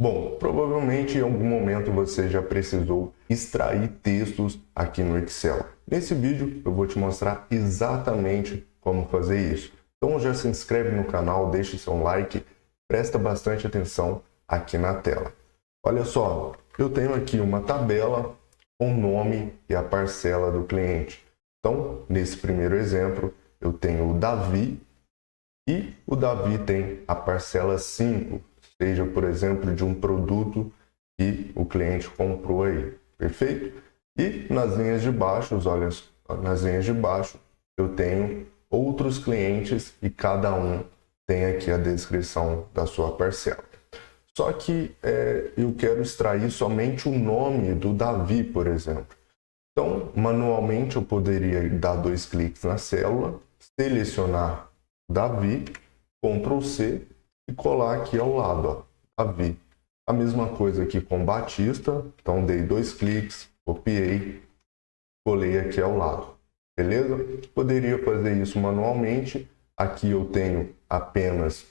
Bom, provavelmente em algum momento você já precisou extrair textos aqui no Excel. Nesse vídeo eu vou te mostrar exatamente como fazer isso. Então já se inscreve no canal, deixe seu like, presta bastante atenção aqui na tela. Olha só, eu tenho aqui uma tabela com o nome e a parcela do cliente. Então, nesse primeiro exemplo, eu tenho o Davi e o Davi tem a parcela 5. Seja, por exemplo, de um produto que o cliente comprou aí, perfeito? E nas linhas de baixo, olha, nas linhas de baixo, eu tenho outros clientes e cada um tem aqui a descrição da sua parcela. Só que eu quero extrair somente o nome do Davi, por exemplo. Então, manualmente, eu poderia dar 2 cliques na célula, selecionar Davi, Ctrl C, e colar aqui ao lado, ó, Davi. A mesma coisa aqui com Batista, então dei 2 cliques, copiei, colei aqui ao lado, beleza? Poderia fazer isso manualmente, aqui eu tenho apenas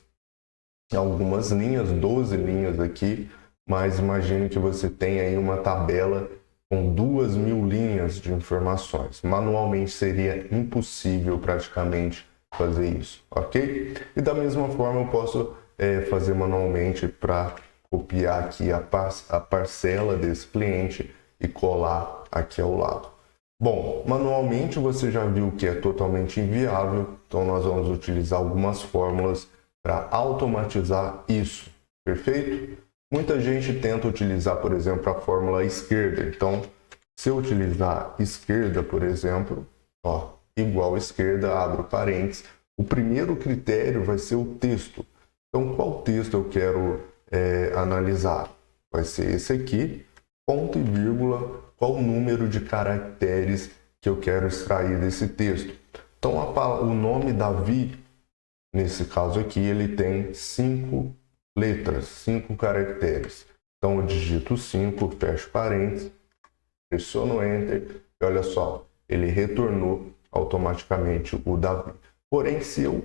algumas linhas, 12 linhas aqui, mas imagine que você tem aí uma tabela com 2.000 linhas de informações. Manualmente seria impossível praticamente fazer isso, ok? E da mesma forma eu posso fazer manualmente para copiar aqui a parcela desse cliente e colar aqui ao lado. Bom, manualmente você já viu que é totalmente inviável, então nós vamos utilizar algumas fórmulas para automatizar isso, perfeito? Muita gente tenta utilizar, por exemplo, a fórmula esquerda. Então, se eu utilizar esquerda, por exemplo, ó, igual esquerda, abro parênteses, o primeiro critério vai ser o texto. Então, qual texto eu quero analisar? Vai ser esse aqui, ponto e vírgula, qual o número de caracteres que eu quero extrair desse texto. Então, o nome Davi, nesse caso aqui, ele tem 5 letras, 5 caracteres. Então, eu digito 5, fecho parênteses, pressiono Enter e olha só, ele retornou automaticamente o Davi. Porém, se eu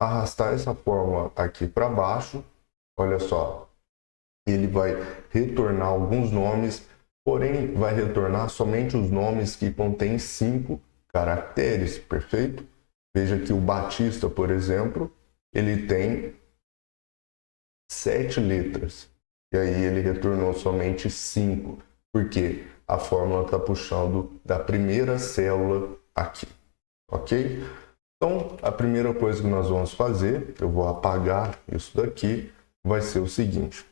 arrastar essa fórmula aqui para baixo, olha só, ele vai retornar alguns nomes, porém vai retornar somente os nomes que contêm 5 caracteres, perfeito? Veja que o Batista, por exemplo, ele tem 7 letras. E aí ele retornou somente 5, porque a fórmula está puxando da primeira célula aqui, ok? Então, a primeira coisa que nós vamos fazer, eu vou apagar isso daqui, vai ser o seguinte.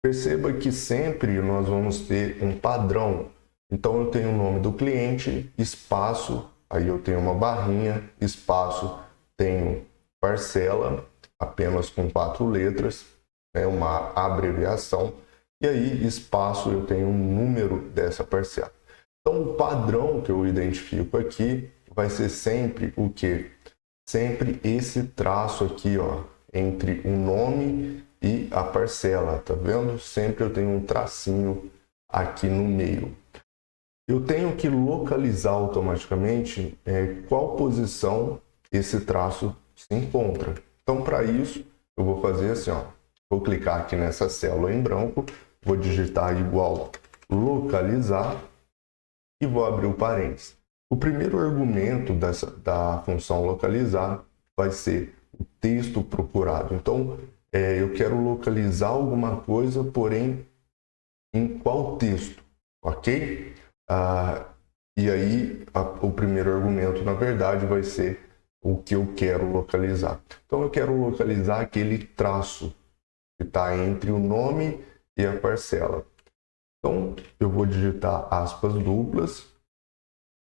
Perceba que sempre nós vamos ter um padrão. Então, eu tenho o nome do cliente, espaço, aí eu tenho uma barrinha, espaço, tenho parcela, apenas com 4 letras, né, uma abreviação, e aí espaço eu tenho um número dessa parcela. Então, o padrão que eu identifico aqui vai ser sempre o que? Sempre esse traço aqui, ó, entre o nome e a parcela, tá vendo? Sempre eu tenho um tracinho aqui no meio. Eu tenho que localizar automaticamente qual posição esse traço se encontra. Então, para isso, eu vou fazer assim, ó. Vou clicar aqui nessa célula em branco, vou digitar igual localizar e vou abrir o parênteses. O primeiro argumento da função localizar vai ser o texto procurado. Então, eu quero localizar alguma coisa, porém, em qual texto, ok? E aí, o primeiro argumento, na verdade, vai ser o que eu quero localizar. Então, eu quero localizar aquele traço que está entre o nome e a parcela. Então, eu vou digitar aspas duplas,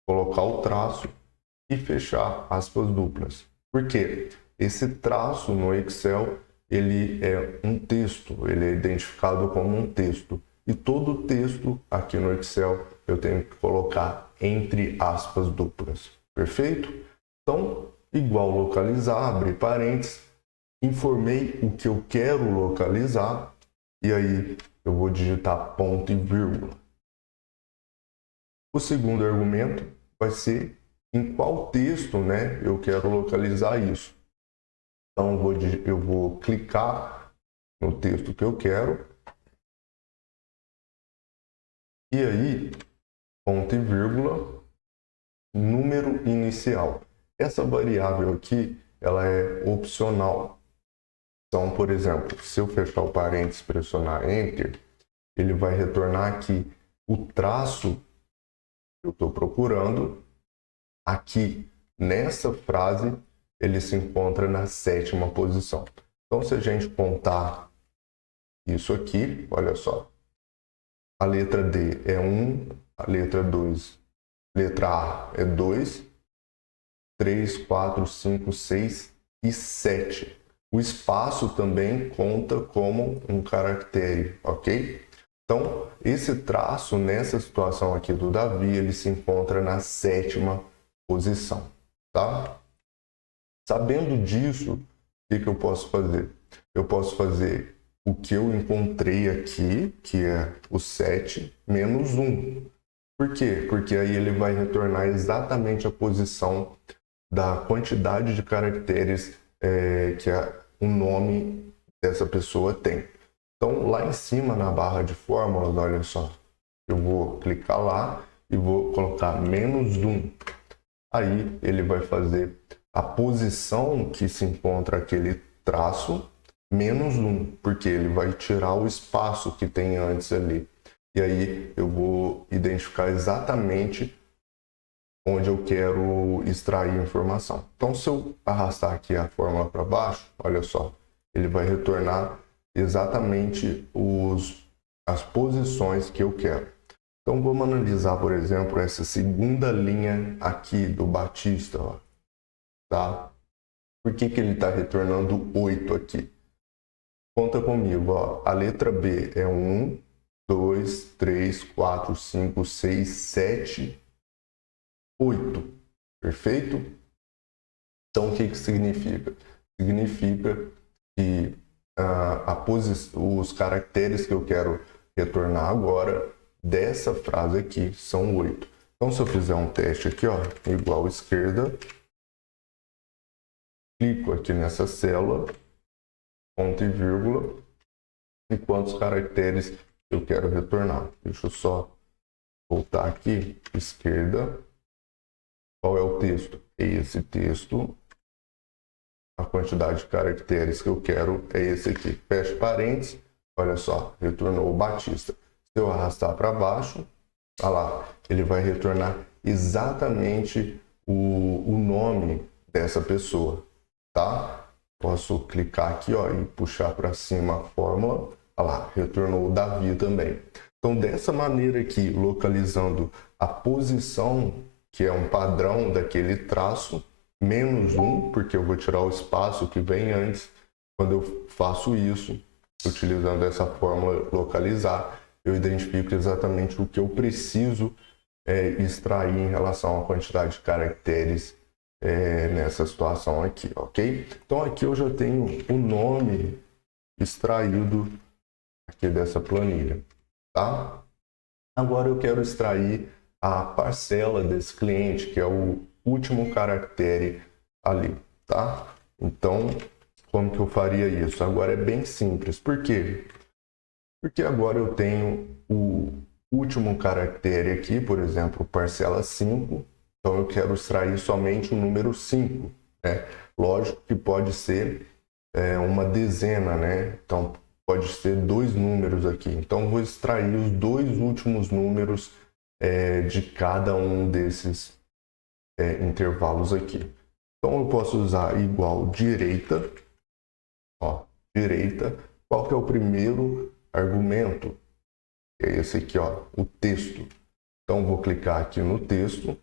colocar o traço e fechar aspas duplas. Por quê? Esse traço no Excel, ele é um texto, ele é identificado como um texto. E todo texto aqui no Excel eu tenho que colocar entre aspas duplas. Perfeito? Então, igual localizar, abre parênteses, informei o que eu quero localizar e aí eu vou digitar ponto e vírgula. O segundo argumento vai ser em qual texto, né, eu quero localizar isso. Então eu vou clicar no texto que eu quero E aí, ponto e vírgula, número inicial. Essa variável aqui, ela é opcional. Então, por exemplo, se eu fechar o parênteses e pressionar Enter, ele vai retornar aqui o traço que eu estou procurando. Aqui, nessa frase, ele se encontra na 7ª posição. Então, se a gente contar isso aqui, olha só. A letra D é 1, a letra 2, letra A é 2, 3, 4, 5, 6 e 7. O espaço também conta como um caractere, ok? Então, esse traço, nessa situação aqui do Davi, ele se encontra na 7ª posição, tá? Sabendo disso, o que eu posso fazer? Eu posso fazer o que eu encontrei aqui, que é o 7 menos 1. Por quê? Porque aí ele vai retornar exatamente a posição da quantidade de caracteres que o nome dessa pessoa tem. Então, lá em cima na barra de fórmulas, olha só, eu vou clicar lá e vou colocar menos 1. Aí ele vai fazer a posição que se encontra aquele traço menos 1, porque ele vai tirar o espaço que tem antes ali. E aí eu vou identificar exatamente onde eu quero extrair a informação. Então, se eu arrastar aqui a fórmula para baixo, olha só, ele vai retornar exatamente as posições que eu quero. Então, vamos analisar, por exemplo, essa segunda linha aqui do Batista, ó, tá? Por que ele está retornando 8 aqui? Conta comigo, ó. A letra B é 1, 2, 3, 4, 5, 6, 7, 8. Perfeito? Então, o que significa? Significa que os caracteres que eu quero retornar agora dessa frase aqui são 8. Então, se eu fizer um teste aqui, ó, igual esquerda, clico aqui nessa célula, ponto e vírgula, e quantos caracteres eu quero retornar. Deixa eu só voltar aqui, esquerda. Qual é o texto? É esse texto. A quantidade de caracteres que eu quero é esse aqui. Fecha parênteses. Olha só, retornou o Batista. Se eu arrastar para baixo, olha lá, ele vai retornar exatamente o nome dessa pessoa, tá? Posso clicar aqui, ó, e puxar para cima a fórmula. Olha lá, retornou o Davi também. Então, dessa maneira aqui, localizando a posição, que é um padrão daquele traço, menos 1, porque eu vou tirar o espaço que vem antes. Quando eu faço isso, utilizando essa fórmula localizar, eu identifico exatamente o que eu preciso extrair em relação à quantidade de caracteres nessa situação aqui, ok? Então aqui eu já tenho o nome extraído aqui dessa planilha, tá? Agora eu quero extrair a parcela desse cliente, que é o último caractere ali, tá? Então, como que eu faria isso? Agora é bem simples. Por quê? Porque agora eu tenho o último caractere aqui, por exemplo, parcela 5. Então, eu quero extrair somente o número 5, né? Lógico que pode ser uma dezena, né? Então, pode ser 2 números aqui. Então, vou extrair os 2 últimos números de cada um desses intervalos aqui. Então, eu posso usar igual direita, ó, direita. Qual que é o primeiro argumento? É esse aqui, ó, o texto. Então, vou clicar aqui no texto,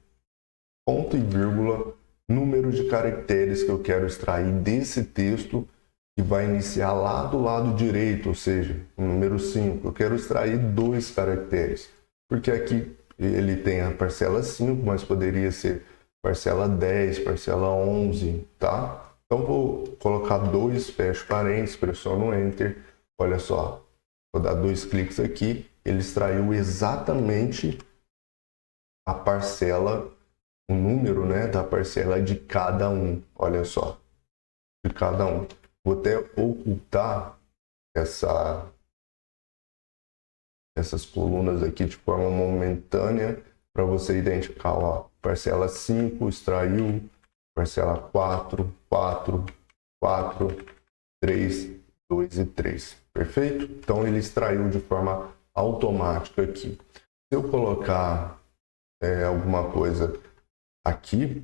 ponto e vírgula, número de caracteres que eu quero extrair desse texto, que vai iniciar lá do lado direito, ou seja, o número 5. Eu quero extrair 2 caracteres, porque aqui ele tem a parcela 5, mas poderia ser parcela 10, parcela 11, tá? Então, vou colocar 2, fecho parênteses, pressiono Enter. Olha só, vou dar 2 cliques aqui, ele extraiu exatamente a parcela, o número, né, da parcela de cada um. Olha só, de cada um. Vou até ocultar essa essas colunas aqui de forma momentânea para você identificar, ó, parcela 5 extraiu, parcela 4, 4, 4, 3, 2 e 3. Perfeito? Então ele extraiu de forma automática aqui. Se eu colocar alguma coisa aqui,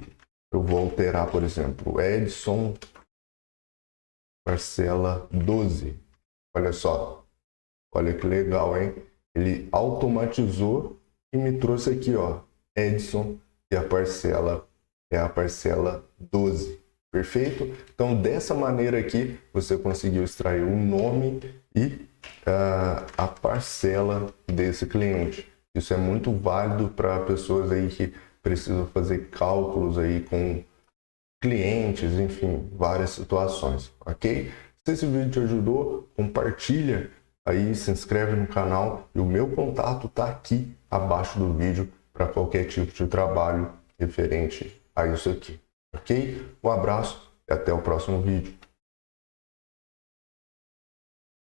eu vou alterar, por exemplo, Edson, parcela 12. Olha só, olha que legal, hein? Ele automatizou e me trouxe aqui, ó, Edson, e a parcela é a parcela 12. Perfeito? Então, dessa maneira aqui, você conseguiu extrair o nome e a parcela desse cliente. Isso é muito válido para pessoas aí que precisam fazer cálculos aí com clientes, enfim, várias situações, ok? Se esse vídeo te ajudou, compartilha aí, se inscreve no canal e o meu contato está aqui abaixo do vídeo para qualquer tipo de trabalho referente a isso aqui, ok? Um abraço e até o próximo vídeo.